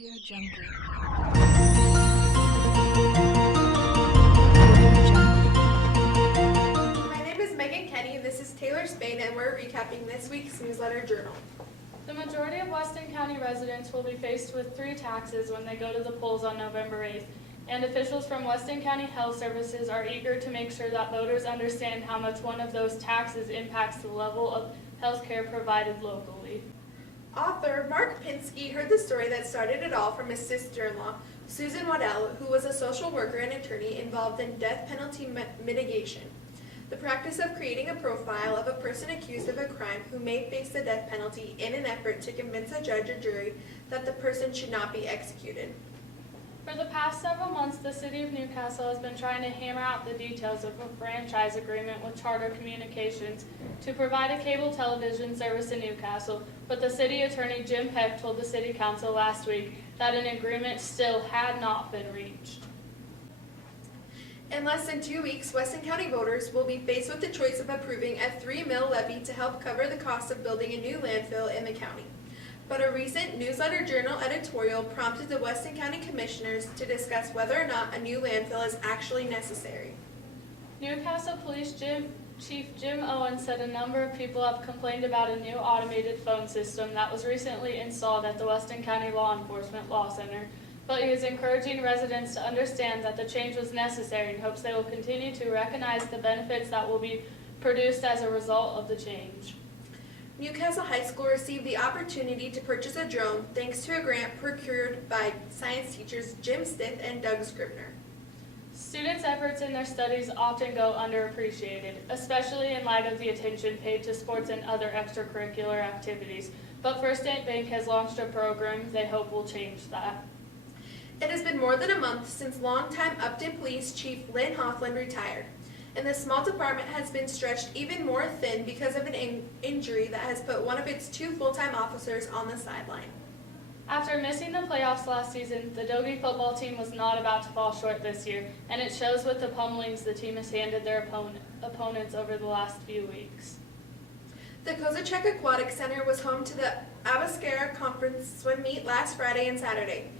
My name is Megan Kenny, this is Taylor Spain, and we're recapping this week's newsletter journal. The majority of Weston County residents will be faced with 3 taxes when they go to the polls on November 8th, and officials from Weston County Health Services are eager to make sure that voters understand how much one of those taxes impacts the level of health care provided locally. Author Mark Pinsky heard the story that started it all from his sister-in-law, Susan Waddell, who was a social worker and attorney involved in death penalty mitigation. The practice of creating a profile of a person accused of a crime who may face the death penalty in an effort to convince a judge or jury that the person should not be executed. For the past several months, the City of Newcastle has been trying to hammer out the details of a franchise agreement with Charter Communications to provide a cable television service in Newcastle, but the City Attorney Jim Peck told the City Council last week that an agreement still had not been reached. In less than 2 weeks, Weston County voters will be faced with the choice of approving a $3 million levy to help cover the cost of building a new landfill in the county. But a recent Newsletter Journal editorial prompted the Weston County Commissioners to discuss whether or not a new landfill is actually necessary. Newcastle Police Chief Jim Owens said a number of people have complained about a new automated phone system that was recently installed at the Weston County Law Enforcement Law Center, but he is encouraging residents to understand that the change was necessary and hopes they will continue to recognize the benefits that will be produced as a result of the change. Newcastle High School received the opportunity to purchase a drone thanks to a grant procured by science teachers Jim Stith and Doug Scribner. Students' efforts in their studies often go underappreciated, especially in light of the attention paid to sports and other extracurricular activities, but First State Bank has launched a program they hope will change that. It has been more than a month since longtime Upton Police Chief Lynn Hoffland retired, and the small department has been stretched even more thin because of an injury that has put one of its 2 full-time officers on the sideline. After missing the playoffs last season, the Dogie football team was not about to fall short this year, and it shows with the pummelings the team has handed their opponents over the last few weeks. The Kozacek Aquatic Center was home to the Abascara Conference swim meet last Friday and Saturday,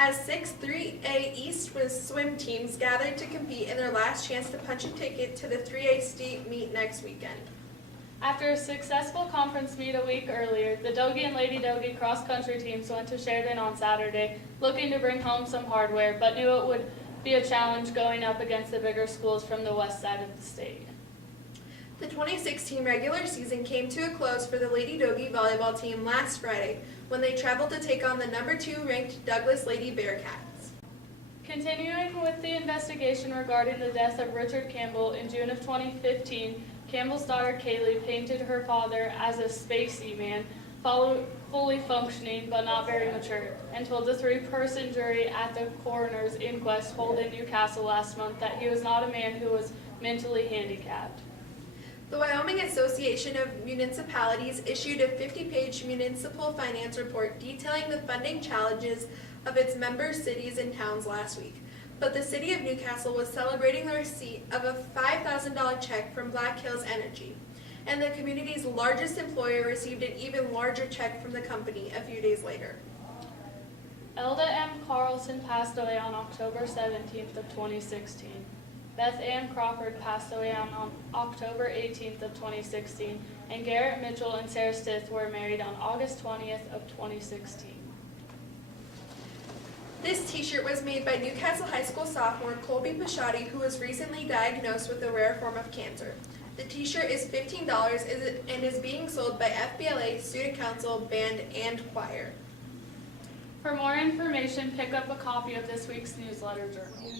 as 6 3A East swim teams gathered to compete in their last chance to punch a ticket to the 3A state meet next weekend. After a successful conference meet a week earlier, the Dogie and Lady Dogie cross-country teams went to Sheridan on Saturday, looking to bring home some hardware, but knew it would be a challenge going up against the bigger schools from the west side of the state. The 2016 regular season came to a close for the Lady Dogie volleyball team last Friday when they traveled to take on the number 2 ranked Douglas Lady Bearcats. Continuing with the investigation regarding the death of Richard Campbell in June of 2015, Campbell's daughter Kaylee painted her father as a spacey man, fully functioning but not very mature, and told the 3-person jury at the coroner's inquest held in Newcastle last month that he was not a man who was mentally handicapped. The Wyoming Association of Municipalities issued a 50-page municipal finance report detailing the funding challenges of its member cities and towns last week. But the City of Newcastle was celebrating the receipt of a $5,000 check from Black Hills Energy, and the community's largest employer received an even larger check from the company a few days later. Elda M. Carlson passed away on October 17th of 2016. Beth Ann Crawford passed away on October 18th of 2016, and Garrett Mitchell and Sarah Stith were married on August 20th of 2016. This t-shirt was made by Newcastle High School sophomore Colby Pashotti, who was recently diagnosed with a rare form of cancer. The t-shirt is $15 and is being sold by FBLA, Student Council, Band, and Choir. For more information, pick up a copy of this week's newsletter journal.